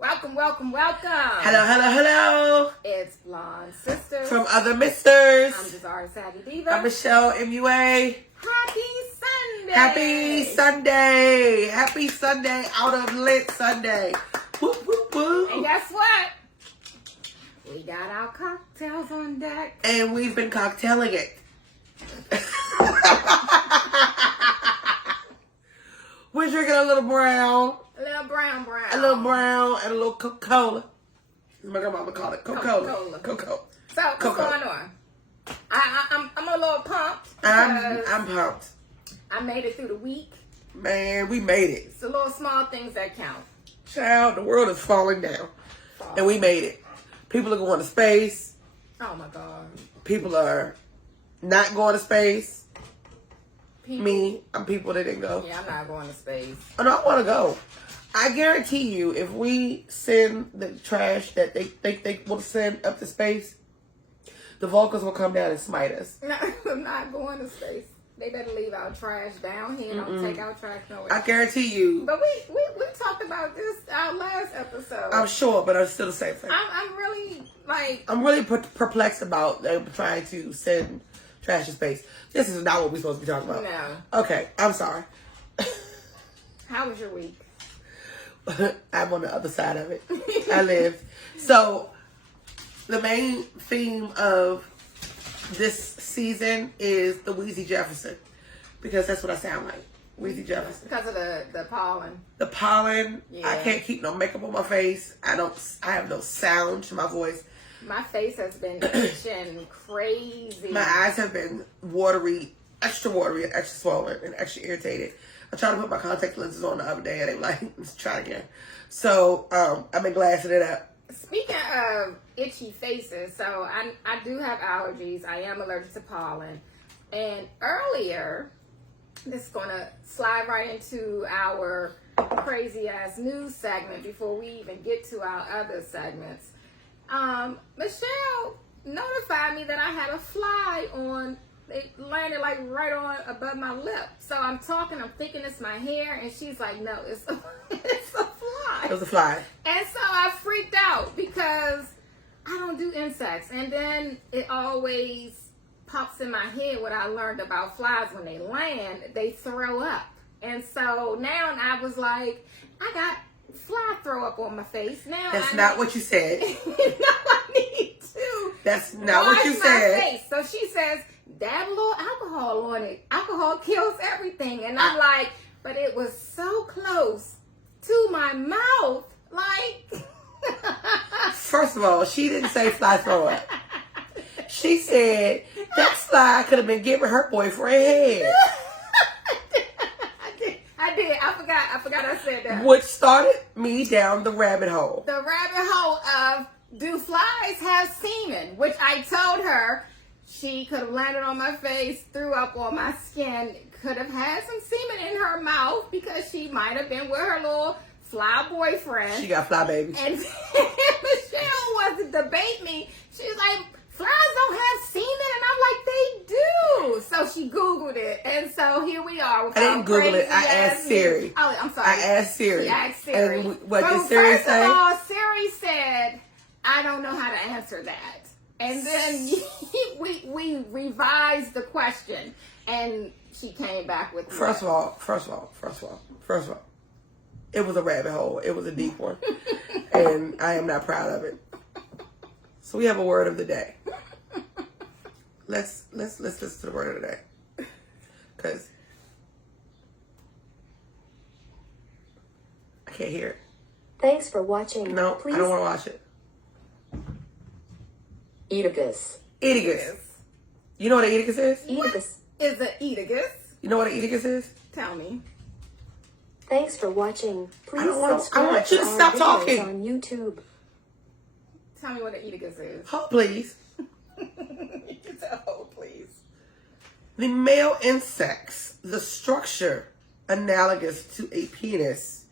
Welcome, welcome, welcome. Hello, hello, hello. It's Blonde Sisters. From Other Misters. I'm Desiree Savvy Diva. I'm Michelle MUA. Happy Sunday. Happy Sunday. Happy Sunday out of lit Sunday. Woo, woo, woo. And guess what? We got our cocktails on deck. And we've been cocktailing it. We're drinking a little brown. A little brown. A little brown and a little Coca-Cola. My grandma would call it Coca-Cola. Coca-Cola. So, what's going on? I'm a little pumped. I'm pumped. I made it through the week. Man, we made it. It's the little small things that count. Child, the world is falling down. And we made it. People are going to space. Oh my God. People are not going to space. Me, I'm people that didn't go. Yeah, I'm not going to space. Oh, no, I want to go. I guarantee you, if we send the trash that they think they will send up to space, the Vulcans will come down and smite us. No, I'm not going to space. They better leave our trash down here. Don't take our trash nowhere. I guarantee you. But we talked about this our last episode. I'm sure, but it's still the same thing. I'm really I'm really perplexed about them trying to send trash to space. This is not what we're supposed to be talking about. No. Okay, I'm sorry. How was your week? I'm on the other side of it. I lived. So, the main theme of this season is the Wheezy Jefferson. Because that's what I sound like. Wheezy Jefferson. Because of the pollen. The pollen. Yeah. I can't keep no makeup on my face. I have no sound to my voice. My face has been itching crazy. My eyes have been watery, extra swollen, and extra irritated. I tried to put my contact lenses on the other day, and they were like, let's try again. So, I've been glassing it up. Speaking of itchy faces, so I do have allergies. I am allergic to pollen. And earlier, this is going to slide right into our crazy-ass news segment before we even get to our other segments. Michelle notified me that I had a fly on. It landed like right on above my lip. So I'm talking, I'm thinking it's my hair, and she's like, no, it's a fly. It was a fly. And so I freaked out because I don't do insects. And then it always pops in my head what I learned about flies. When they land, they throw up. And so now I was like, I got fly throw up on my face. Now that's not what you said. No, I need to. That's not what you said. Face. So she says, dab a little alcohol on it. Alcohol kills everything. And I'm like, but it was so close to my mouth. Like. First of all, she didn't say fly throw up. She said that fly could have been giving her boyfriend head. I did. I forgot I said that. Which started me down the rabbit hole. The rabbit hole of, do flies have semen? Which I told her she could have landed on my face, threw up on my skin, could have had some semen in her mouth because she might have been with her little fly boyfriend. She got fly babies. And Michelle wants to debate me. She's like, flies don't have semen, and I'm like, they do. So she Googled it, and so here we are. With I didn't Google it. I asked Siri. Oh, I'm sorry. I asked Siri. She asked Siri. And what did Siri say? First of all, Siri said, I don't know how to answer that. And then we revised the question, and she came back with First of all, it was a rabbit hole. It was a deep one. And I am not proud of it. So we have a word of the day. Let's listen to the word of the day. Cause I can't hear it. Thanks for watching. No, Please I don't want to watch it. Oedicus. Oedicus. You know what an oedicus is? Oedicus. Is an oedicus? You know what an oedicus is? Tell me. Thanks for watching. Please I subscribe want you to our stop videos talking. on YouTube. Tell me what an oedicus is. Hold, please. It's a hole, please. The male insects, the structure analogous to a penis,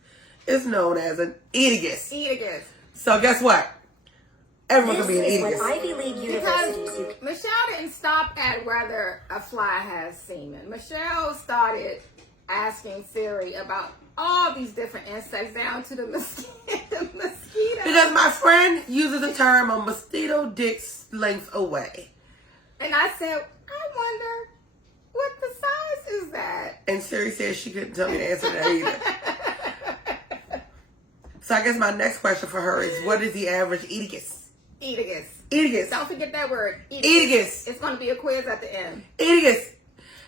is known as an oedicus. Oedicus. So guess what? Everyone This can be an is what oedicus. Ivy League universities. Because Michelle didn't stop at whether a fly has semen. Michelle started asking Siri about all these different insects down to the mosquito mosquito. Because my friend uses the term a mosquito dick's length away. And I said, I wonder what the size is that? And Siri said she couldn't tell me the answer to that either. So I guess my next question for her is, what is the average Oedipus? Oedipus. Oedipus. Don't forget that word. Oedipus. It's going to be a quiz at the end. Oedipus.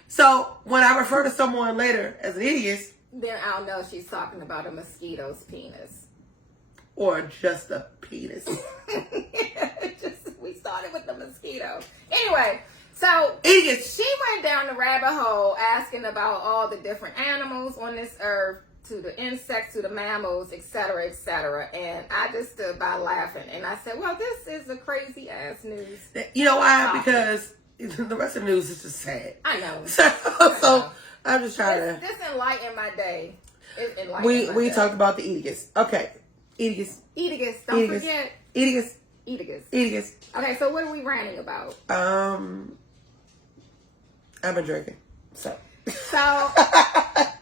So when I refer to someone later as an Oedipus, Then I'll know she's talking about a mosquito's penis. or just a penis. We started with the mosquito. Anyway, so Oedipus. she went down the rabbit hole asking about all the different animals on this earth, to the insects, to the mammals, etc., etc. And I just stood by laughing. And I said, well, this is a crazy ass news. You know why? Because the rest of the news is just sad. I know. So I'm just trying to. This enlightened my day. It enlightened my We day. talked about the Oedipus. Okay. Oedipus. Oedipus. Don't forget. Oedipus. Oedipus. Oedipus. Okay, so what are we ranting about? I've been drinking. So I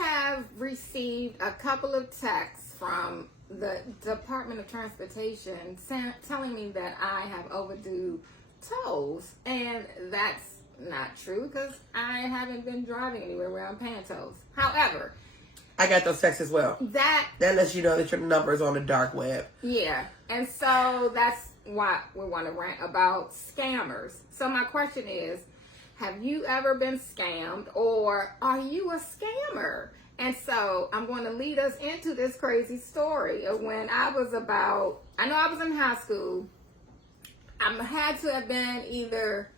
have received a couple of texts from the Department of Transportation telling me that I have overdue tolls, and that's not true because I haven't been driving anywhere where I'm paying tolls. However, I got those texts as well. That lets you know that your number is on the dark web. Yeah, and so that's why we want to rant about scammers. So my question is, have you ever been scammed, or are you a scammer? And so I'm going to lead us into this crazy story of when I was I know I was in high school. I had to have been either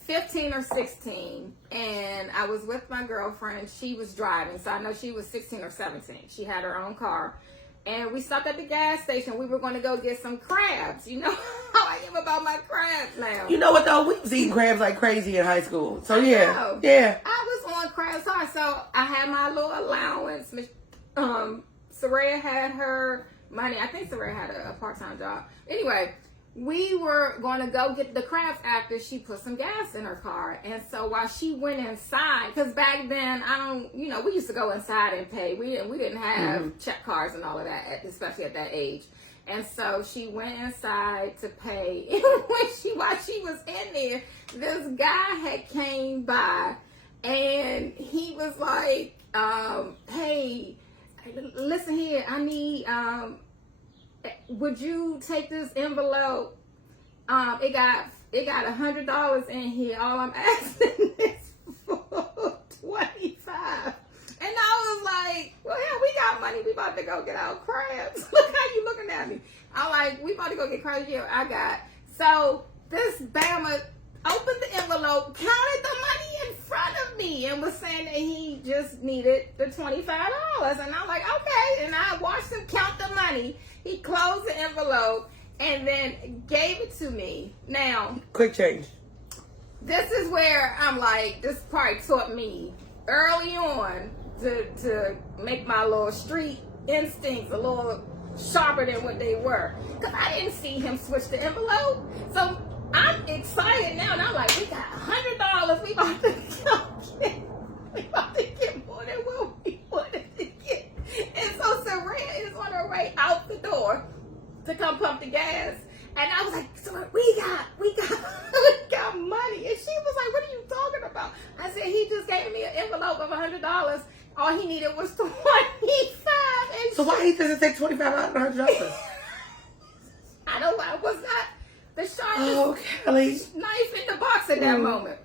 15 or 16, and I was with my girlfriend. She was driving, so I know she was 16 or 17. She had her own car. And we stopped at the gas station. We were going to go get some crabs. You know how I am about my crabs now. You know what, though? We was eating crabs like crazy in high school. So, I yeah. know. Yeah. I was on crabs hard. So, I had my little allowance. Soraya had her money. I think Soraya had a part-time job. Anyway, we were going to go get the crabs after she put some gas in her car. And so while she went inside, because back then, we used to go inside and pay. We didn't have check cards and all of that, especially at that age. And so she went inside to pay. And while she was in there, this guy had came by, and he was like, hey, listen here, I need, would you take this envelope? It got $100 in here. All I'm asking is for 25. And I was like, well, yeah, we got money. We about to go get our crabs. Look how you looking at me. I'm like, we about to go get crabs. Yeah, I got. So this Bama opened the envelope, counted the money in front of me, and was saying that he just needed the $25. And I'm like, okay. And I watched him count the money. He closed the envelope and then gave it to me. Now, quick change. This is where I'm like, this probably taught me early on to make my little street instincts a little sharper than what they were. Because I didn't see him switch the envelope. So I'm excited now, and I'm like, we got $100. We about to get more than what we wanted to get. And so Saraya is on her way out the door to come pump the gas. And I was like, Saraya, we got money. And she was like, what are you talking about? I said, he just gave me an envelope of $100. All he needed was 25. And so why he doesn't take $25 out of $100? I don't know. I was not the sharpest Kelly. knife in the box at that moment.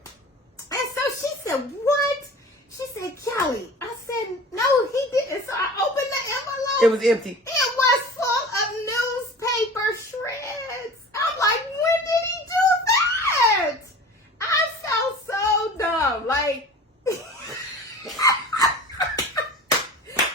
And so she said, what? She said, Kelly. I said, no, he didn't. So I opened the envelope. It was empty. It was full of newspaper shreds. I'm like, when did he do that? I felt so dumb. Like,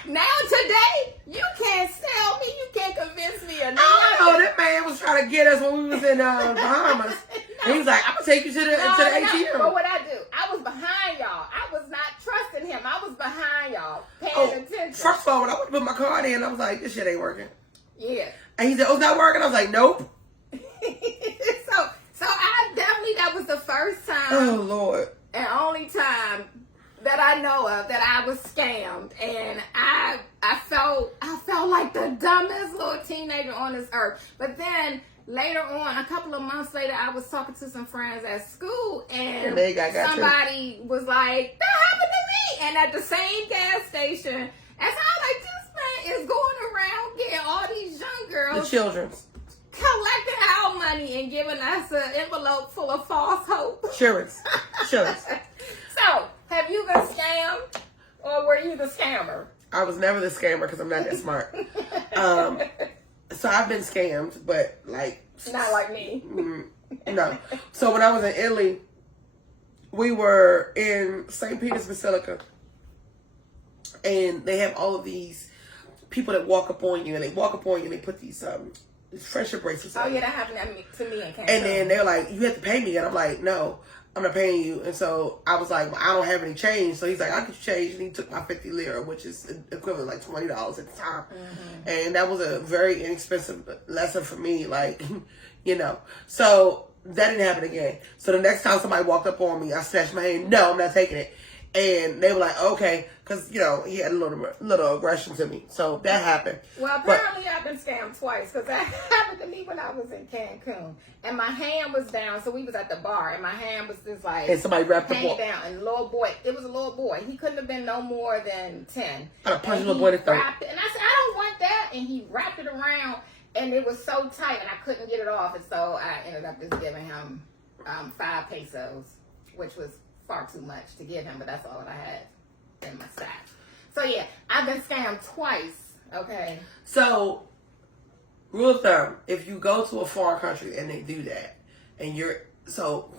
now today, you can't sell me. You can't convince me of nothing. I don't know. That man was trying to get us when we was in Bahamas. And he was like, I'm going to take you to the ATM. But what I do, I was behind y'all. I was not trusting him. I was behind y'all, paying attention. First of all, when I went to put my card in, I was like, this shit ain't working. Yeah. And he said, oh, it's not working? I was like, nope. So I definitely, that was the first time. Oh, Lord. And only time that I know of that I was scammed. And I felt like the dumbest little teenager on this earth. But then later on, a couple of months later, I was talking to some friends at school, and somebody was like, that happened to me. And at the same gas station, and so I'm like, this man is going around getting all these young girls. The children's. Collecting our money and giving us an envelope full of false hope. Insurance. So, have you been scammed, or were you the scammer? I was never the scammer because I'm not that smart. So I've been scammed, but like... Not like me. No. So when I was in Italy, we were in St. Peter's Basilica, and they have all of these people that walk up on you, and they put these friendship bracelets on. Oh yeah, that happened to me in Cancun. And then they're like, you have to pay me, and I'm like, no, I'm not paying you. And so I was like, well, I don't have any change. So he's like, I'll get you change, and he took my 50 lira, which is equivalent like $20 at the time. Mm-hmm. And that was a very inexpensive lesson for me, like, you know. So that didn't happen again. So the next time somebody walked up on me, I snatched my hand. No, I'm not taking it. And they were like, okay, because, you know, he had a little aggression to me. So that happened. Well, apparently I've been scammed twice, because that happened to me when I was in Cancun. And my hand was down, so we was at the bar, and my hand was just like... And somebody wrapped the boy down, and it was a little boy. He couldn't have been no more than 10. I'd have punched the little boy in the throat. And I said, I don't want that. And he wrapped it around, and it was so tight, and I couldn't get it off. And so I ended up just giving him 5 pesos, which was far too much to give him, but that's all that I had in my stash. So yeah, I've been scammed twice. Okay. So, rule of thumb: if you go to a foreign country and they do that, and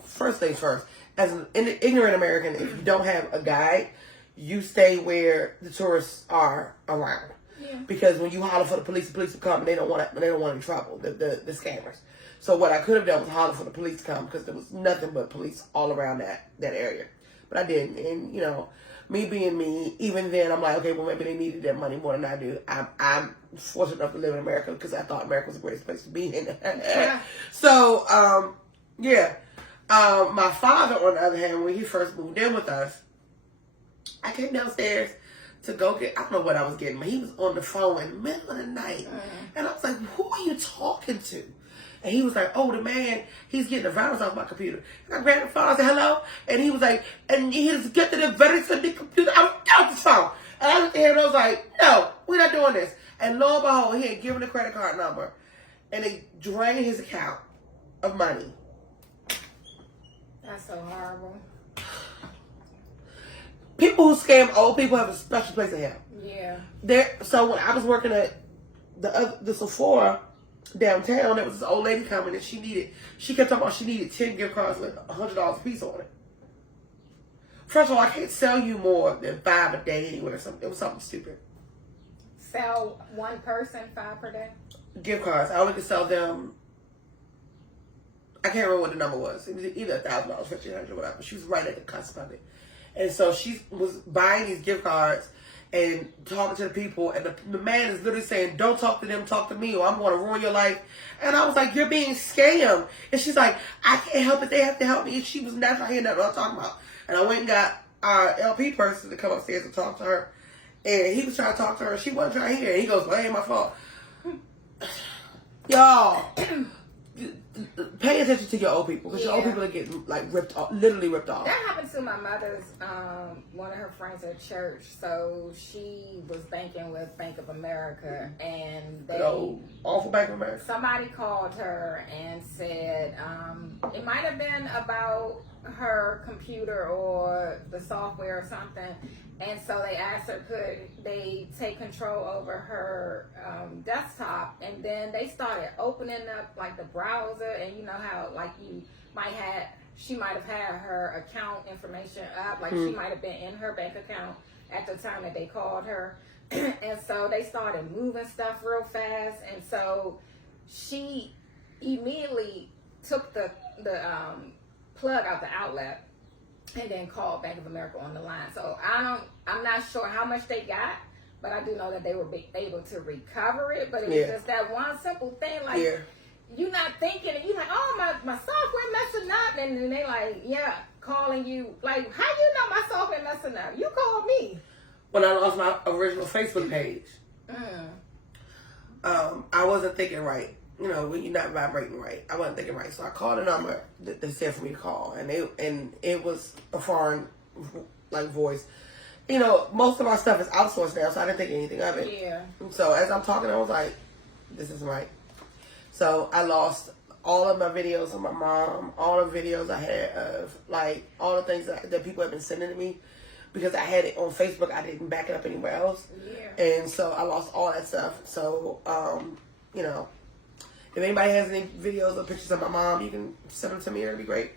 first things first, as an ignorant American, if you don't have a guide, you stay where the tourists are around. Yeah. Because when you holler for the police will come, and they don't want any trouble. The scammers. So what I could have done was holler for the police to come, because there was nothing but police all around that area. But I didn't. And, you know, me being me, even then I'm like, okay, well, maybe they needed that money more than I do. I'm fortunate enough to live in America because I thought America was the greatest place to be in. Yeah. So, my father, on the other hand, when he first moved in with us, I came downstairs to go get, I don't know what I was getting, but he was on the phone in the middle of the night. And I was like, who are you talking to? And he was like, oh, the man, he's getting the virus off my computer. And I grabbed the phone, I said, hello? And he was like, and he's getting the virus on the computer. I was out the phone. And I looked at him and I was like, no, we're not doing this. And lo and behold, he had given the credit card number. And they drained his account of money. That's so horrible. People who scam old people have a special place in him. Yeah. So when I was working at the Sephora downtown, there was this old lady coming, and she kept talking about she needed 10 gift cards with $100 a piece on it. First of all, I can't sell you more than 5 a day anywhere. It was something stupid. Sell one person 5 per day? Gift cards. I only could sell them, I can't remember what the number was. It was either $1,000, $1,500, whatever. She was right at the cusp of it. And so she was buying these gift cards and talking to the people, and the man is literally saying, don't talk to them, talk to me, or I'm going to ruin your life. And I was like, you're being scammed. And she's like, I can't help it, they have to help me. And she was not trying to hear nothing I was talking about. And I went and got our LP person to come upstairs and talk to her. And he was trying to talk to her, and she wasn't trying to hear. And he goes, well, it ain't my fault. Y'all, pay attention to your old people, because your old people are getting like ripped off, literally ripped off. That happened to my mother's, one of her friends at church. So she was banking with Bank of America, and they awful Bank of America. Somebody called her and said it might have been about her computer or the software or something. And so they asked her, could they take control over her desktop? And then they started opening up like the browser, and you know how like she might have had her account information up, like she might have been in her bank account at the time that they called her. And so they started moving stuff real fast, and so she immediately took the plug out the outlet and then called Bank of America on the line. So I'm not sure how much they got, but I do know that they were able to recover it. But it was just that one simple thing, like you're not thinking, and you're like, oh, my software messing up, and then they like, calling you, like, how you know my software messing up? You called me. When I lost my original Facebook page. I wasn't thinking right. You know, when you're not vibrating right, I wasn't thinking right. So I called a number that they said for me to call, and it was a foreign like voice. You know, most of our stuff is outsourced now, so I didn't think anything of it. Yeah. So as I'm talking, I was like, this isn't right. So I lost all of my videos of my mom, all the videos I had of like all the things that people have been sending to me. Because I had it on Facebook, I didn't back it up anywhere else. Yeah. And so I lost all that stuff. So, you know, if anybody has any videos or pictures of my mom, you can send them to me. That'd be great.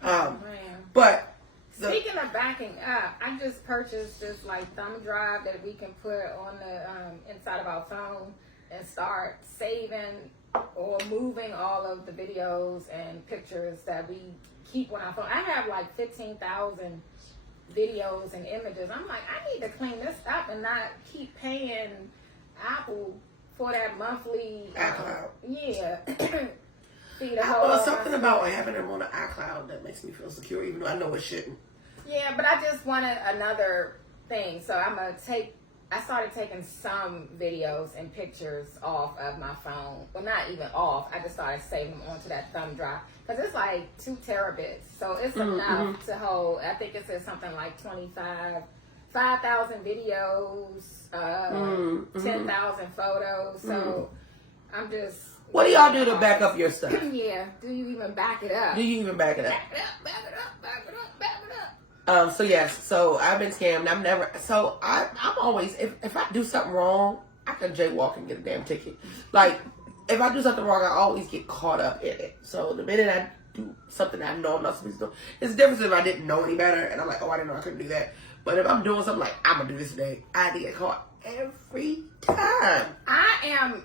But speaking of backing up, I just purchased this like thumb drive that we can put on the inside of our phone and start saving or moving all of the videos and pictures that we keep on our phone. I have like 15,000 videos and images. I'm like, I need to clean this up and not keep paying Apple for that monthly iCloud. Yeah. Something about having them on the iCloud that makes me feel secure, even though I know it shouldn't. Yeah, but I just wanted another thing, so I started taking some videos and pictures off of my phone. Well, not even off. I just started saving them onto that thumb drive. Because it's like 2 terabits. So it's enough to hold, I think it says something like 5,000 videos, 10,000 photos. So I'm just... What do y'all do to back up your stuff? Yeah. Do you even back it up? Do you even back it up? Back it up, back it up, back it up, back it up. So yes, so I've been scammed. I'm always, if I do something wrong, I can jaywalk and get a damn ticket. Like, if I do something wrong, I always get caught up in it. So the minute I do something I know I'm not supposed to do, it's different if I didn't know any better and I'm like, oh, I didn't know I couldn't do that. But if I'm doing something like, I'm gonna do this today, I get caught every time. I am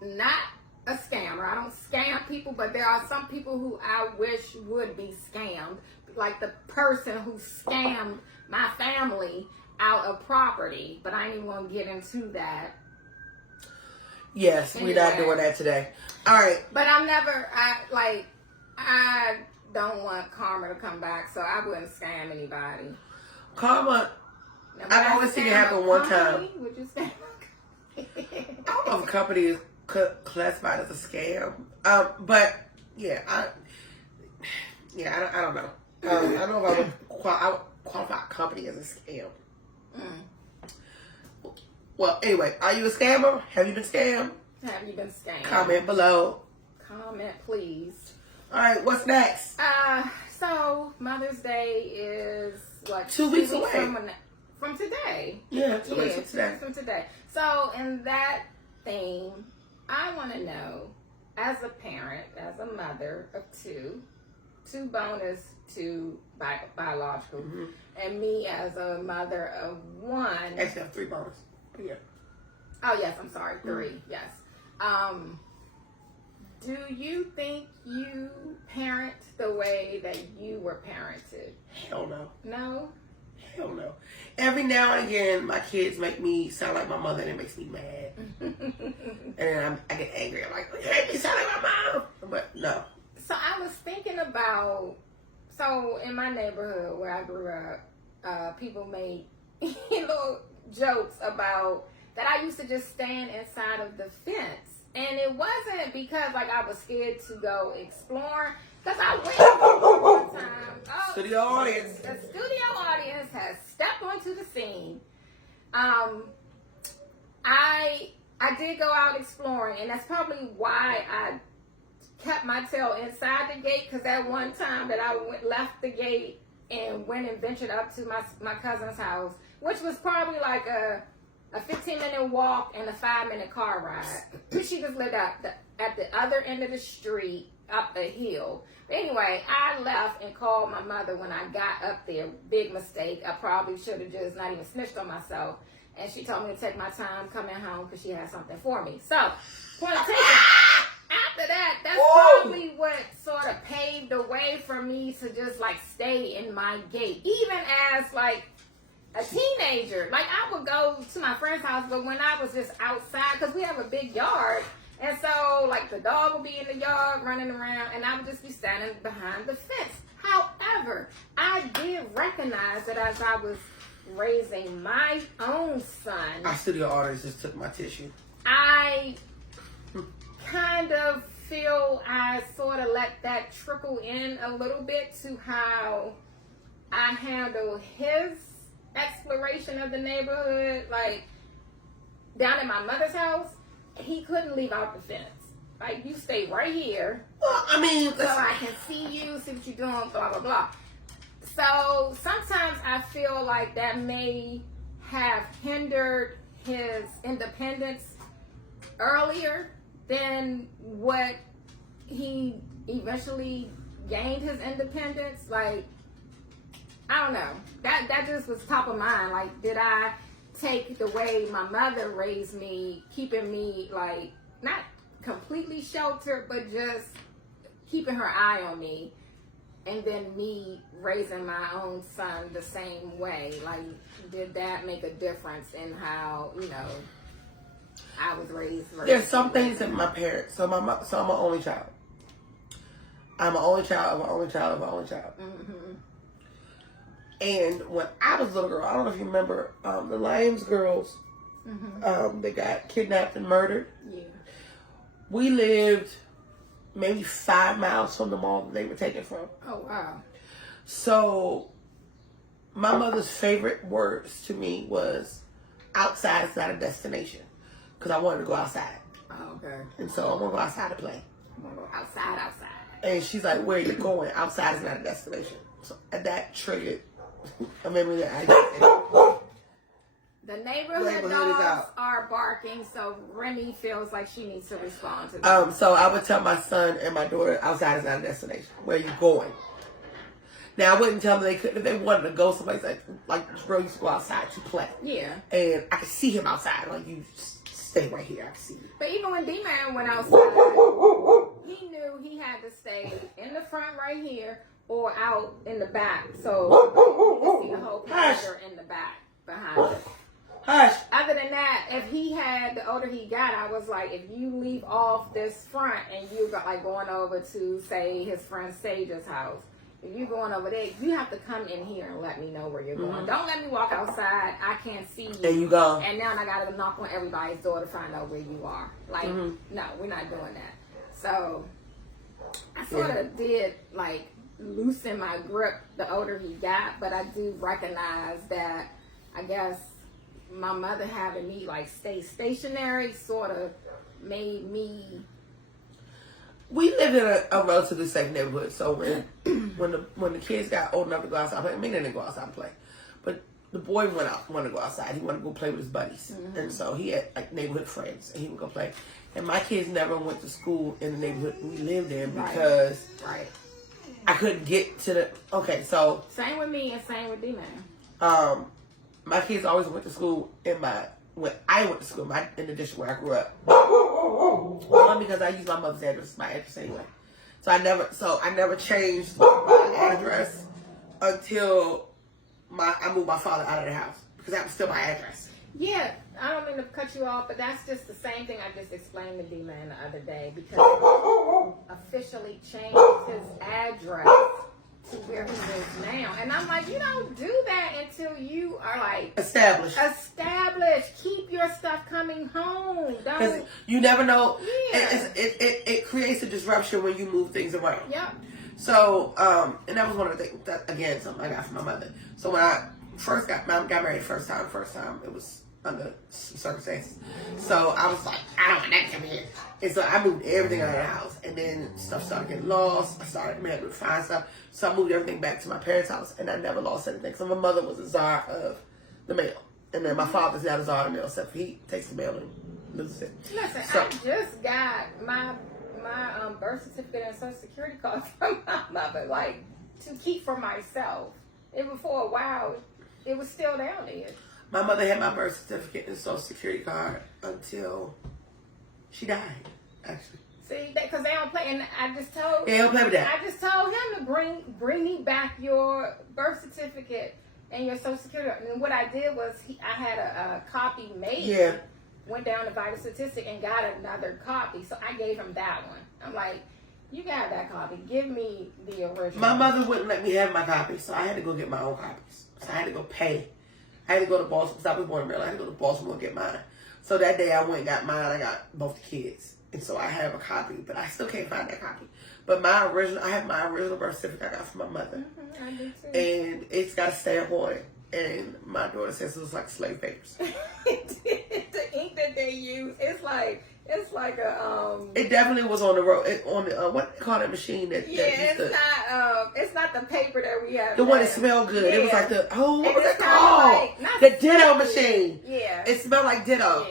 not a scammer. I don't scam people, but there are some people who I wish would be scammed. Like the person who scammed my family out of property, but I ain't even gonna get into that. Yes, anyway. We're not doing that today. All right. But I don't want karma to come back, so I wouldn't scam anybody. Karma, Now, I've only seen it happen one time. Would you scam? I don't know if a company is classified as a scam. But yeah, I don't know. I don't know if I would qualify a company as a scam. Well, anyway, are you a scammer? Have you been scammed? Have you been scammed? Comment below. Comment, please. All right, what's next? So Mother's Day is what? 2 weeks away. From today. Yeah, 2 weeks from today. From today. So in that theme, I want to know, as a parent, as a mother of two bonus, 2 biological, and me as a mother of 1. Actually, I have 3 bonus. Yeah. Oh yes, I'm sorry, 3. Yes. Do you think you parent the way that you were parented? Hell no. No? Hell no. Every now and again, my kids make me sound like my mother, and it makes me mad. And then I get angry. I'm like, you make me sound like my mom. But no. So I was thinking about, so in my neighborhood where I grew up, people made little jokes about that I used to just stand inside of the fence. And it wasn't because like I was scared to go explore, because I went one time. Oh, Studio audience. The studio audience has stepped onto the scene. I did go out exploring, and that's probably why I kept my tail inside the gate, because that one time that I left the gate and went and ventured up to my cousin's house, which was probably like a 15-minute walk and a 5-minute car ride. She just lived at the other end of the street, up a hill. But anyway, I left and called my mother when I got up there. Big mistake. I probably should have just not even snitched on myself. And she told me to take my time coming home because she had something for me. So, point of taken. After that, that's probably what sort of paved the way for me to just like stay in my gate. Even as like a teenager. Like I would go to my friend's house, but when I was just outside, because we have a big yard, and so like the dog would be in the yard running around, and I would just be standing behind the fence. However, I did recognize that as I was raising my own son, Our studio audience just took my tissue. I kind of feel I sort of let that trickle in a little bit to how I handle his exploration of the neighborhood. Like, down at my mother's house, he couldn't leave out the fence. Like, you stay right here. Well, I mean, so I can see you, see what you're doing, blah, blah, blah. So sometimes I feel like that may have hindered his independence earlier than what he eventually gained his independence. Like, I don't know. That just was top of mind. Like, did I take the way my mother raised me, keeping me, like, not completely sheltered, but just keeping her eye on me, and then me raising my own son the same way? Like, did that make a difference in how, I was raised? There's some things that my parents, so I'm an only child. I'm an only child of an only child of an only child. Mm-hmm. And when I was a little girl, I don't know if you remember, the Lions girls, Mm-hmm. they got kidnapped and murdered. Yeah. We lived maybe 5 miles from the mall that they were taken from. Oh, wow. So my mother's favorite words to me was, outside is not a destination. Because I wanted to go outside. Oh, okay. And so I want to go outside to play. I'm gonna go outside. And she's like, where are you going? Outside is not a destination. So that triggered a memory that I did. The neighborhood Neighborhood is dogs out. are barking, so Remy feels like she needs to respond to them. So I would tell my son and my daughter, outside is not a destination. Where are you going? Now, I wouldn't tell them they couldn't. If they wanted to go someplace, like bro used to go outside to play. Yeah. And I could see him outside. Like, you stay right here. I can see you. But even when D-Man went outside, he knew he had to stay in the front right here or out in the back. So he could see the whole picture in the back behind it. Hush. Other than that, if he had, the older he got, I was like, if you leave off this front and you got like going over to, say, his friend Sage's house, if you're going over there, you have to come in here and let me know where you're going. Mm-hmm. Don't let me walk outside. I can't see you. There you go. And now I got to knock on everybody's door to find out where you are. Like, no, we're not doing that. So I sort of did, like, loosen my grip the older he got, but I do recognize that, I guess, my mother having me, like, stay stationary sort of made me... We lived in a relatively safe neighborhood, so when the kids got old enough to go outside, I mean, they didn't go outside and play, but the boy wanted to go outside. He wanted to go play with his buddies, and so he had like neighborhood friends, and he would go play. And my kids never went to school in the neighborhood we lived in because I couldn't get to the. Okay, so same with me and same with D-Man. My kids always went to school when I went to school in the district where I grew up. One, because I used my mother's address, my address anyway. So I never changed my address until I moved my father out of the house because that was still my address. Yeah, I don't mean to cut you off, but that's just the same thing I just explained to D-Man the other day, because he officially changed his address to where he lives now. And I'm like, you don't do that until you are like established. Keep your stuff coming home. Don't. You never know. Yeah. It creates a disruption when you move things around. Yep. So, and that was one of the things that, again, something I got from my mother. So when I first got married first time, it was under some circumstances. So I was like, I don't want that to be here. And so I moved everything out of the house. And then stuff started getting lost. I started having to find stuff. So I moved everything back to my parents' house. And I never lost anything. So my mother was the czar of the mail. And then my father's now the czar of the mail. Except for he takes the mail and loses it. Listen, So, I just got my birth certificate and social security card from my mother, like, to keep for myself. Even for a while, it was still down there. my mother had my birth certificate and social security card until she died, actually. See, because they don't play, and I just told... They don't play with that. I just told him to bring me back your birth certificate and your social security. And what I did was, I had a copy made. Yeah. Went down to Vital Statistic and got another copy. So I gave him that one. I'm like, you got that copy. Give me the original. My mother wouldn't let me have my copy, so I had to go get my own copies. So I had to go pay. I had to go to Baltimore, because I was born in Maryland. I had to go to Baltimore and get mine. So that day I went and got mine. I got both the kids. And so I have a copy, but I still can't find that copy. But I have my original birth certificate I got from my mother. I do too. And it's got a stamp on it. And my daughter says it was like slave papers. The ink that they use, it's like a It definitely was on the road. What do they call that machine that? Yeah, it's not the paper that we have. The one that smelled good. Yeah. It was like what was it kinda called? like- not The Ditto sticky. machine. Yeah. It smelled like Ditto.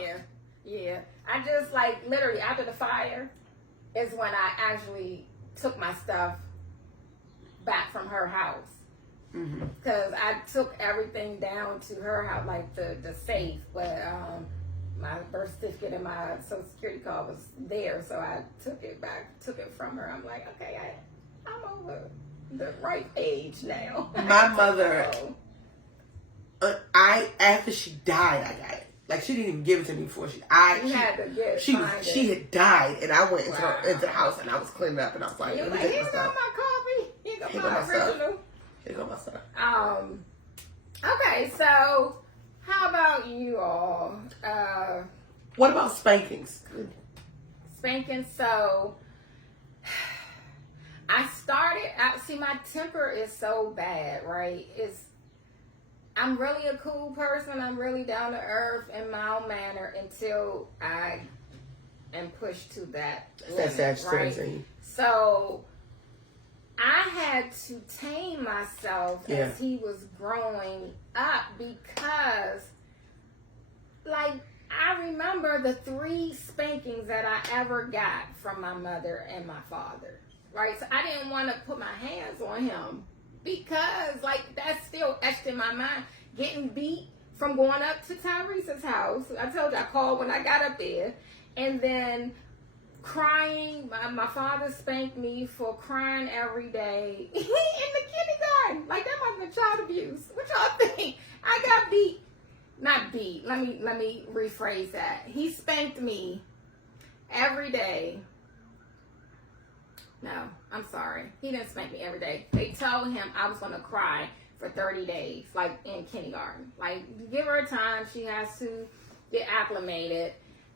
Yeah. I just literally after the fire is when I actually took my stuff back from her house. Because I took everything down to her house, like the safe, but my birth certificate and my social security card was there, so I took it from her. I'm like, okay, I'm over the right age now. My mother, after she died, I got it. Like she didn't even give it to me before she died. She had died, and I went into the house and I was cleaning up, and I was like, You're let me like, take here my go stuff. my copy. Here go my my stuff. original. Here go my stuff. Okay, so how about you all? What about spankings? Spanking. So see, my temper is so bad, right? I'm really a cool person. I'm really down to earth in my own manner until I am pushed to that limit, right? So I had to tame myself as he was growing up because, I remember the 3 spankings that I ever got from my mother and my father, right? So I didn't want to put my hands on him because, that's still etched in my mind. Getting beat from going up to Tyrese's house. I told you I called when I got up there. And then crying. My father spanked me for crying every day in the kindergarten. That must have been child abuse. What y'all think? I got beat. Not beat. Let me rephrase that. He spanked me every day. No, I'm sorry. He didn't spank me every day. They told him I was going to cry for 30 days, in kindergarten. Give her time. She has to get acclimated.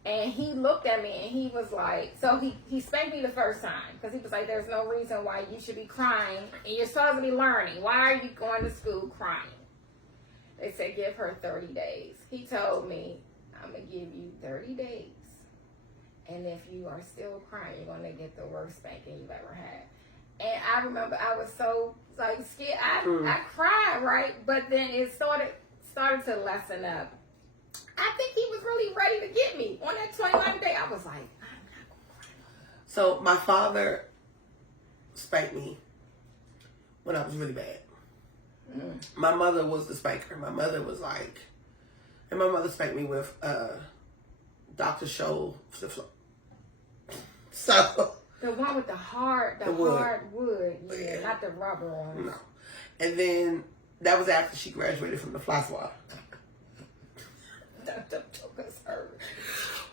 And he looked at me and he was like, so he spanked me the first time because he was like, there's no reason why you should be crying and you're supposed to be learning. Why are you going to school crying? They said, give her 30 days. He told me, I'm going to give you 30 days. And if you are still crying, you're going to get the worst spanking you've ever had. And I remember I was so scared. I cried, right? But then it started to lessen up. I think he was really ready to get me. On that 29th day, I was like, I'm not going to cry. So my father spanked me when I was really bad. My mother was the spanker. My mother was and my mother spanked me with Dr. Scholl. So the one with the hard wood. Yeah, not the rubber one. No. And then that was after she graduated from the fly squad.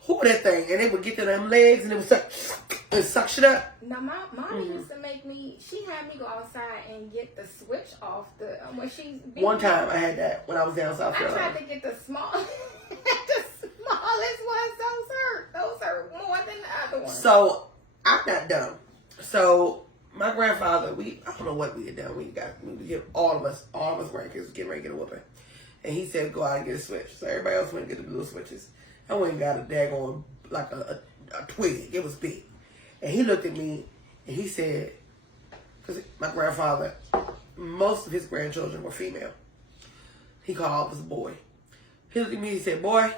Who that thing? And they would get to them legs and it would suck shit up. Now, my mom used to make me, she had me go outside and get the switch off when she beat One me. time I had that when I was down South Carolina. I tried to get the smallest ones. Those hurt more than the other ones. So I got dumb. So my grandfather, I don't know what we had done. We give all of us grandkids getting ready to get a whooping. And he said, go out and get a switch. So everybody else went and get the little switches. I went and got a daggone, a twig. It was big. And he looked at me and he said, because my grandfather, most of his grandchildren were female. He called us a boy. He looked at me and he said, boy,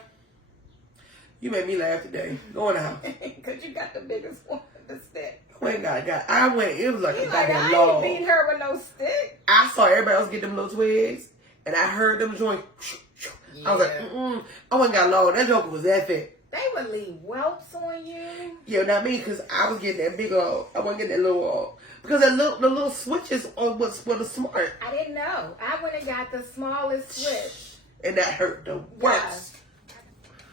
you made me laugh today. Go in the house. Because you got the biggest one, the stick. I went, it was like a goddamn I log. ain't beat her with no stick. I saw everybody else get them little twigs. And I heard them join. I was like, I wasn't got long. That joker was that thick. They would leave whelps on you. Yeah, not me, because I was getting that big old. I wasn't getting that little old. Because the little switches was for the smart. I didn't know. I went and got the smallest switch. And that hurt the worst.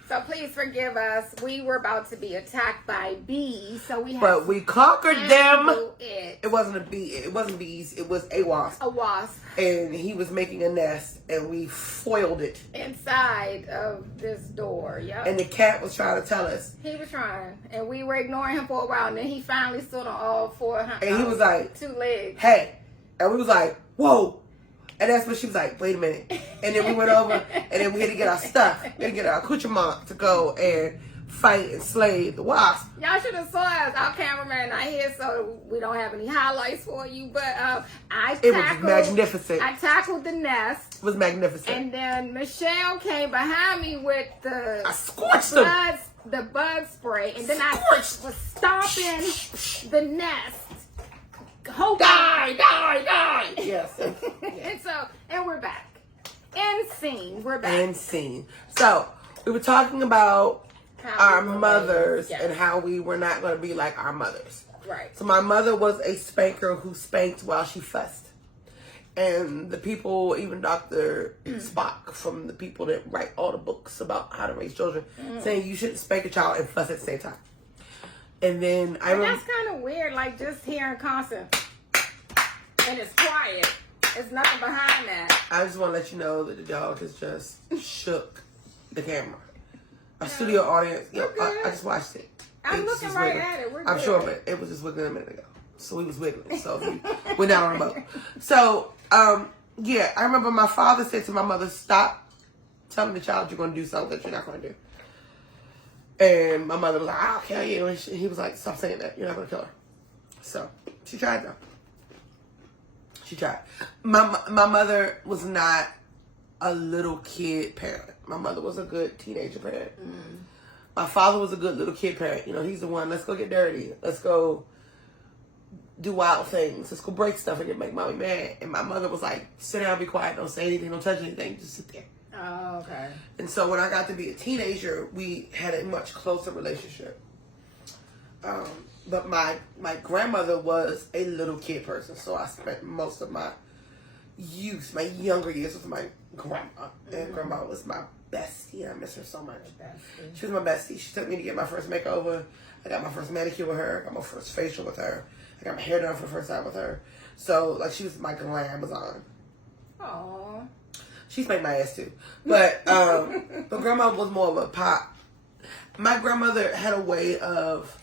So please forgive us. We were about to be attacked by bees, so we had But to we conquered them. handle it. It wasn't a bee. It wasn't bees. It was a wasp. A wasp And he was making a nest, and we foiled it. inside of this door. Yep. And the cat was trying to tell us. He was trying, and we were ignoring him for a while, and then he finally stood on all four. And he was like, 2 legs. hey. And we was like, whoa. And that's when she was like, wait a minute. And then we went over, and then we had to get our stuff. We had to get our accoutrement to go and fight and slay the wasp. Y'all should have saw us. Our cameraman not here, so we don't have any highlights for you. But It was magnificent. I tackled the nest, It was magnificent. and then Michelle came behind me with I scorched them. the bug spray, and then I Scorched. was stomping the nest. Hoping. Die. Yes. And we're back. End scene. We're back. And scene. So, we were talking about How our we were mothers raised, yes. and how we were not going to be like our mothers. Right. So my mother was a spanker who spanked while she fussed. And the people, even Dr. Spock, from the people that write all the books about how to raise children, saying you shouldn't spank a child and fuss at the same time. And then I remember, That's kind of weird, like just hearing constant, and it's quiet. There's nothing behind that. I just want to let you know that the dog has just shook the camera. Our studio audience, We're good. I just watched it. I'm It was looking just right wiggling. at it. We're I'm good. sure, but it was just wiggling a minute ago. So we was wiggling. So we're down on the boat. So, yeah, I remember my father said to my mother, stop telling the child you're going to do something that you're not going to do. And my mother was like, I'll kill you. And he was like, stop saying that. You're not going to kill her. So she tried though. She tried. My mother was not a little kid parent. My mother was a good teenager parent. Mm. My father was a good little kid parent. You know, he's the one, let's go get dirty. Let's go do wild things. Let's go break stuff and get make mommy mad. And my mother was like, sit down, be quiet, don't say anything, don't touch anything, just sit there. Oh, okay. And so when I got to be a teenager, we had a much closer relationship. But my grandmother was a little kid person, so I spent most of my youth, my younger years with my grandma. And grandma was my bestie. I miss her so much. She was my bestie. She took me to get my first makeover. I got my first manicure with her. I got my first facial with her. I got my hair done for the first time with her. So, like, she was my glamazon. Aww. She spanked my ass too. But grandma was more of a pop. My grandmother had a way of,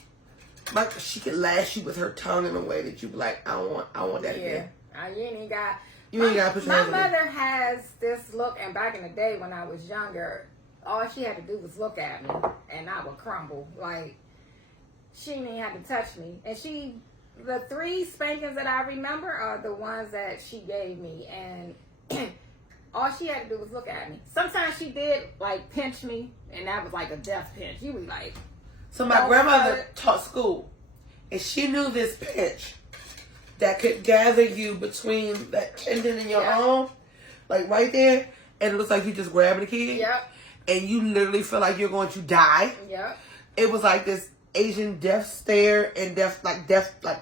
she could lash you with her tongue in a way that you be like, I want that again. You ain't got. You ain't got to put your My hands on me. mother has this look, and back in the day when I was younger, all she had to do was look at me, and I would crumble. Like, she didn't even have to touch me. And the 3 spankings that I remember are the ones that she gave me, and all she had to do was look at me. Sometimes she did, like, pinch me, and that was like a death pinch. You was like... So my grandmother taught school, and she knew this pinch that could gather you between that tendon in your arm, like right there, and it looks like you just grabbing the kid. Yep. And you literally feel like you're going to die. Yep. It was like this Asian death stare and death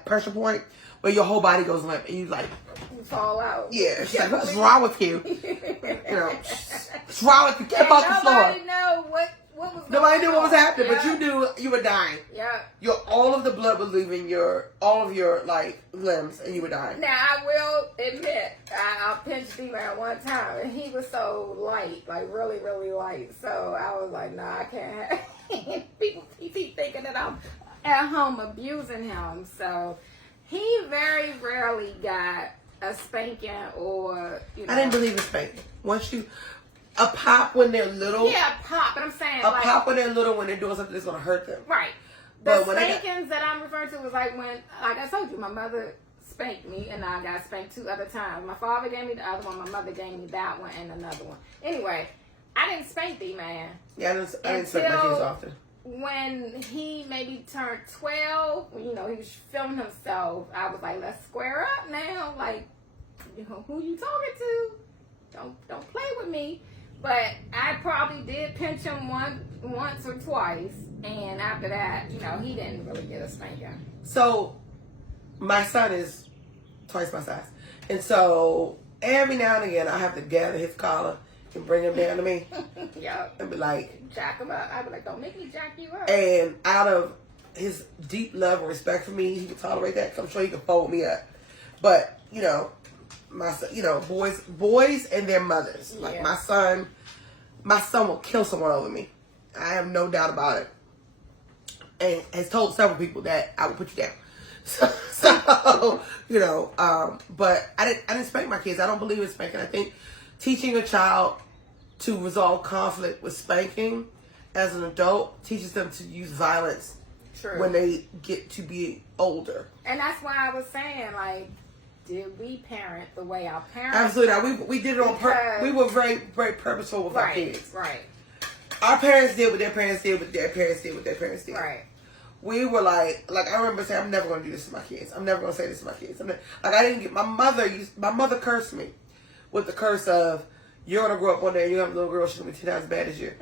pressure point where your whole body goes limp, and you like... You fall out. Yeah, she's like, what's wrong with you? You know, what's wrong with you? Get off the floor. Nobody know what was Nobody going knew what was on. happening, but Yeah. you knew you were dying. Yeah. All of the blood was leaving all of your like limbs, and you were dying. Now I will admit, I pinched D-Man one time, and he was so light, like really, really light. So I was like, nah, I can't have people keep thinking that I'm at home abusing him. So he very rarely got a spanking or, you know. I didn't believe in spanking. Once you, a pop when they're little. Yeah, pop, but I'm saying A pop when they're little when they're doing something that's going to hurt them. Right. But The when they spankings that I'm referring to was like when, like I told you, my mother spanked me and I got spanked 2 other times. My father gave me the other one, my mother gave me that one and another one. Anyway, I didn't spank D-Man. Yeah, I didn't spank my kids often. When he maybe turned 12, you know, he was filming himself, I was like, let's square up now. Like, you know, who you talking to? Don't play with me. But I probably did pinch him once or twice, and after that, you know, he didn't really get a spanking. So, my son is twice my size, and so every now and again I have to gather his collar and bring them down to me. Yep. And be like, Jack him up. I'd be like, don't make me jack you up. and out of his deep love and respect for me, he would tolerate that. 'Cause I'm sure he could fold me up. But, you know, boys and their mothers. Like Yeah. my son will kill someone over me. I have no doubt about it. And has told several people that I will put you down. So you know, but I didn't spank my kids. I don't believe in spanking. I think teaching a child to resolve conflict with spanking as an adult teaches them to use violence True. when they get to be older. And that's why I was saying, like, did we parent the way our parents? Absolutely. Now, we did it on purpose. Because- We were very, very purposeful with our kids. Right. Our parents did what their parents did, what their parents did, what their parents did. Right. We were like I remember saying, I'm never going to do this to my kids. I'm never going to say this to my kids. I didn't get, my mother cursed me with the curse of, you're going to grow up one day and you're going to have a little girl, she's going to be 10 times as bad as you.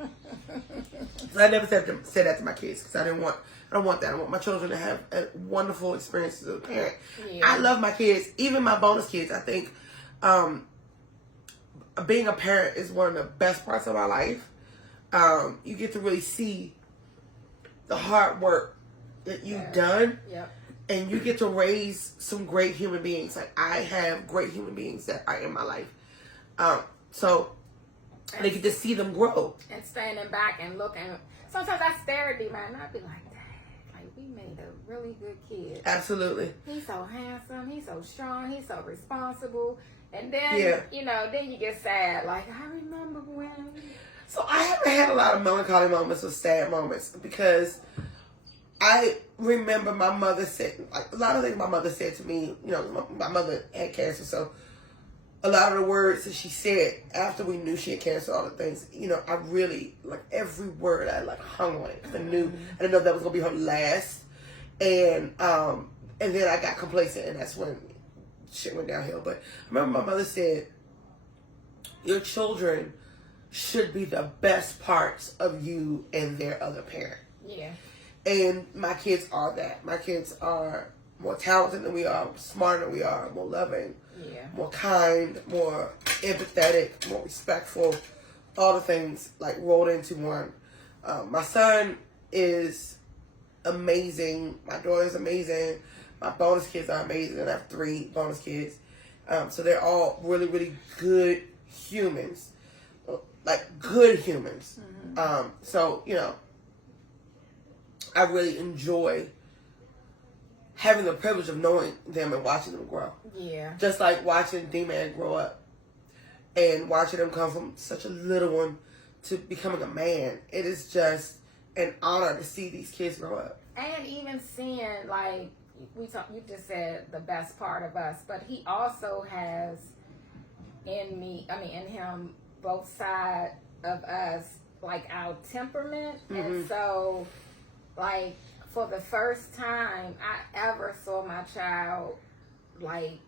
So I never said that to my kids because I don't want that. I want my children to have a wonderful experience as a parent. Yeah. I love my kids, even my bonus kids. I think being a parent is one of the best parts of my life. You get to really see the hard work that you've done. Yep. And you get to raise some great human beings. Like, I have great human beings that are in my life. So they get to see them grow. And standing back and looking. Sometimes I stare at D man and I'd be like, dang, like we made a really good kid. Absolutely. He's so handsome, he's so strong, he's so responsible. And then, you know, then you get sad. Like, I remember when. So I haven't had a lot of melancholy moments or sad moments because I remember my mother said, like, a lot of things my mother said to me. You know, my mother had cancer, so a lot of the words that she said after we knew she had cancer, all the things, you know, I really, like, every word I, like, hung on it. I didn't know that was going to be her last. And then I got complacent, and that's when shit went downhill. But I remember my mother said, your children should be the best parts of you and their other parent. Yeah. And my kids are that. My kids are more talented than we are, smarter than we are, more loving, more kind, more empathetic, more respectful. All the things, like, rolled into one. My son is amazing. My daughter's amazing. My bonus kids are amazing. I have 3 bonus kids. So they're all really, really good humans. Like, good humans. So, you know, I really enjoy having the privilege of knowing them and watching them grow. Yeah. Just like watching D-Man grow up and watching him come from such a little one to becoming a man. It is just an honor to see these kids grow up. And even seeing, like, you just said the best part of us, but he also has in him, both sides of us, like, our temperament. And so, like, for the first time I ever saw my child, like,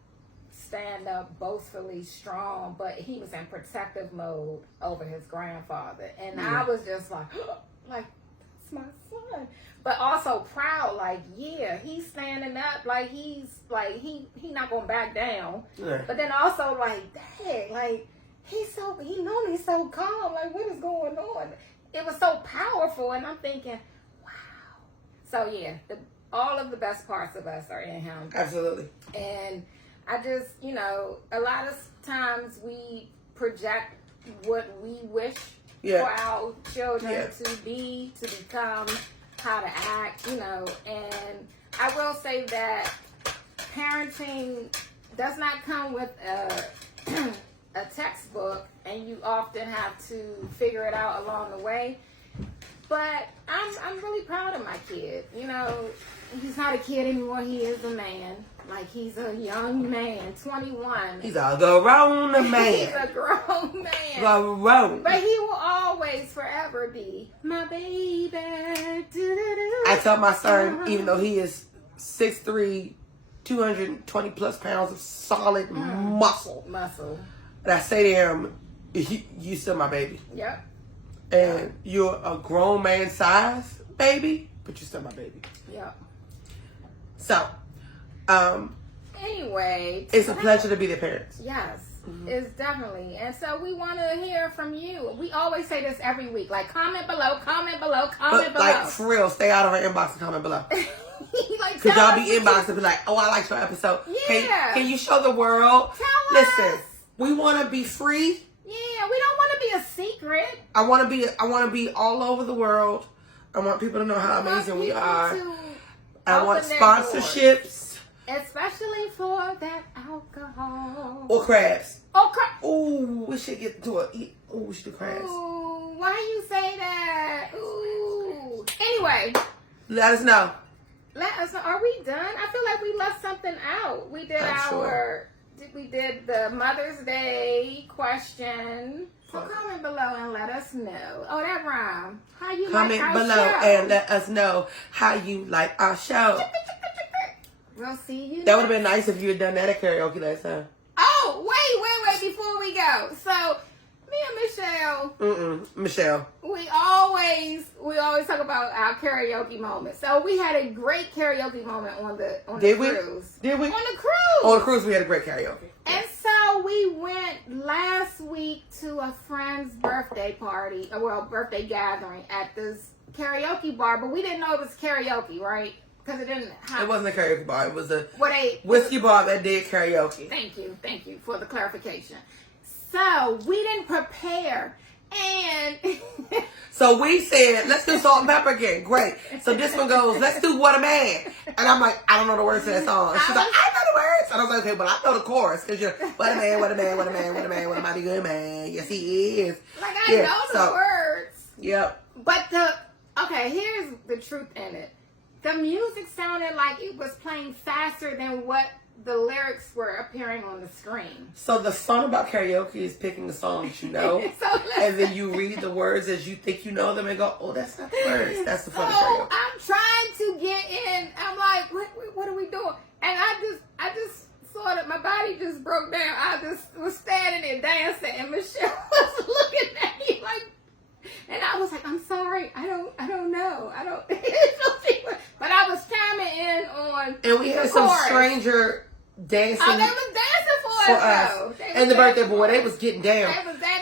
stand up boastfully strong, but he was in protective mode over his grandfather. And I was just like, that's my son. But also proud, like, yeah, he's standing up, like, he's, like, he not gonna back down. Yeah. But then also, like, dang, like, he normally so calm, like, what is going on? It was so powerful, and I'm thinking, wow. So, yeah, all of the best parts of us are in him. Absolutely. And I just, you know, a lot of times we project what we wish for our children to be, to become, how to act, you know. And I will say that parenting does not come with a textbook, and you often have to figure it out along the way. But I'm really proud of my kid. You know, he's not a kid anymore. He is a man. Like, he's a young man, 21. He's a grown man. He's a grown man. Grown. But he will always, forever be my baby. I tell my son, even though he is 6'3", 220 plus pounds of solid muscle, and I say to him, you still my baby. Yep. And you're a grown man size baby, but you're still my baby. Yep. So, anyway, it's a pleasure to be their parents. Yes. is definitely. And so we want to hear from you. We always say this every week. Like, comment below, comment below, comment But below. like, for real, stay out of our inbox and comment below. Like, Because tell y'all us be what inboxing and be like, oh, I liked your episode. Yeah. Can you show the world? Tell Listen, us. we want to be free. Yeah, we don't want to be a secret. I want to be all over the world. I want people to know how amazing we are. I want sponsorships. Especially for that alcohol. Or crabs. Oh, crap. Ooh, we should get to we should do crabs. Ooh, why you say that? Ooh. Anyway. Let us know. Let us know. Are we done? I feel like we left something out. We did we did the Mother's Day question. So comment below and let us know. Oh, that rhyme. How you comment like our below show? and let us know how you like our show. We'll see you. That would have been nice if you had done that at karaoke last time. Oh, wait, before we go. So, me and Michelle. we always talk about our karaoke moment. So we had a great karaoke moment on the cruise. Did we? On the cruise. On the cruise, we had a great karaoke. And so we went last week to a friend's birthday party, birthday gathering at this karaoke bar, but we didn't know it was karaoke, right? Because it didn't have... It wasn't a karaoke bar. It was a whiskey bar that did karaoke. Thank you for the clarification. So we didn't prepare, and so we said, let's do Salt and Pepper again. Great. So this one goes, let's do What a Man. And I'm like, I don't know the words to that song. And she's like, I know the words. And I was like, okay, but I know the chorus. Because you're, what a man, what a man, what a man, what a man, what a mighty good man. Yes, he is. Like, I know the words. Yep. But here's the truth in it. The music sounded like it was playing faster than what the lyrics were appearing on the screen. So the fun about karaoke is picking the song that you know, and then you read the words as you think you know them and go, oh, that's not the words. That's the fun of karaoke. I'm trying to get in. I'm like, what are we doing? And I just saw that my body just broke down. I just was standing and dancing, and Michelle was looking at me like, and I was like, I'm sorry, I don't know. But I was chiming in on and we had some stranger dancing. Oh, they was dancing for us. And the birthday boy, they was getting down. They was like,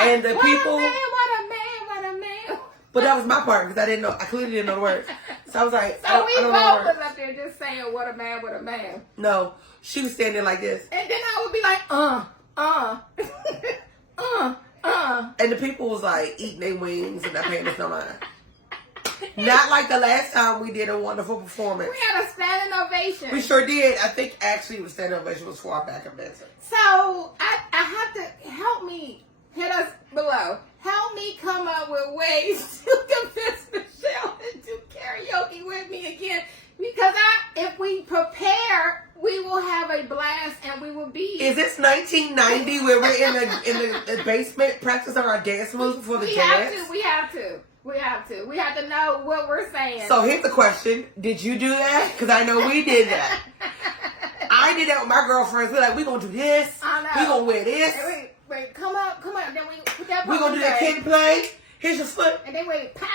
and the people. What a man. But that was my part because I clearly didn't know the words. So I was like, so we both was up there just saying, what a man. No, she was standing like this. And then I would be like, And the people was like eating their wings and not paying us no mind. Not like the last time we did a wonderful performance. We had a standing ovation. We sure did. I think actually the standing ovation was for our backup dancer. So I have to hit us below. Help me come up with ways to convince Michelle to do karaoke with me again. Because if we prepare, we will have a blast and we will be. Is this 1990 where we're in the basement practicing our dance moves before the dance? We have to know what we're saying. So here's the question. Did you do that? Because I know we did that. I did that with my girlfriends. We're like, we're going to do this. We're going to wear this. Wait, come up. Then we put that. We're going to do the kid play. Here's your foot. And then wait, pow.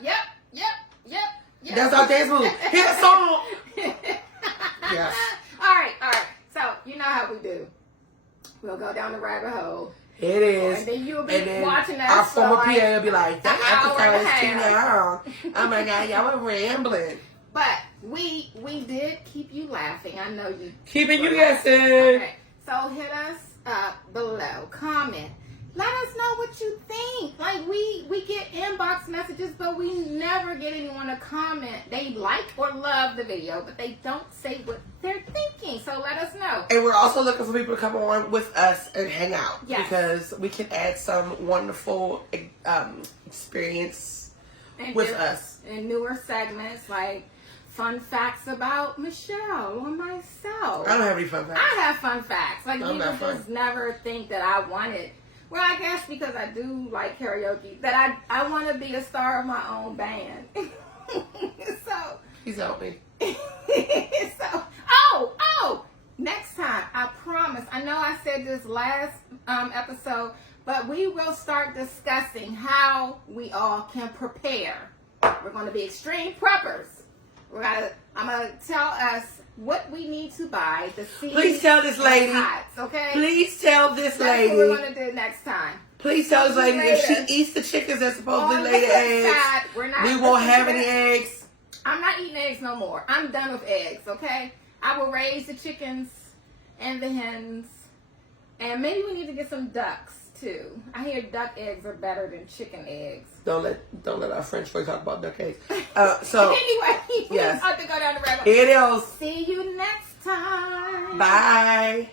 Yep. That's our dance move. Hit a song. Yes. All right. So, you know how we do. We'll go down the rabbit hole. It is. And then you'll be watching us. Our former PA will be like, that episode is too long. Oh my God, y'all were rambling. But we did keep you laughing. I know you. Keeping you guessing. Okay. So hit us below. Comment. Let us know what you think. Like we get inbox messages, but we never get anyone to comment. They like or love the video, but they don't say what they're thinking. So let us know. And we're also looking for people to come on with us and hang out. Yes. Because we can add some wonderful experience with us. And newer segments like fun facts about Michelle or myself. I don't have any fun facts. I have fun facts. Like you would just never think that I wanted. Well, I guess because I do like karaoke, that I want to be a star of my own band. So. He's helping. So, next time, I promise. I know I said this last episode, but we will start discussing how we all can prepare. We're going to be extreme preppers. I'm going to tell us what we need to buy to see. Please tell this lady. Okay. Please tell this lady. That's what we're gonna do next time. Please tell this lady if she eats the chickens that supposedly lay the eggs, we won't have any eggs. I'm not eating eggs no more. I'm done with eggs. Okay. I will raise the chickens and the hens, and maybe we need to get some ducks too. I hear duck eggs are better than chicken eggs. Don't let our French boy talk about duck eggs. So anyway, yes, I have to go down the rabbit. it is. See you next time. Bye.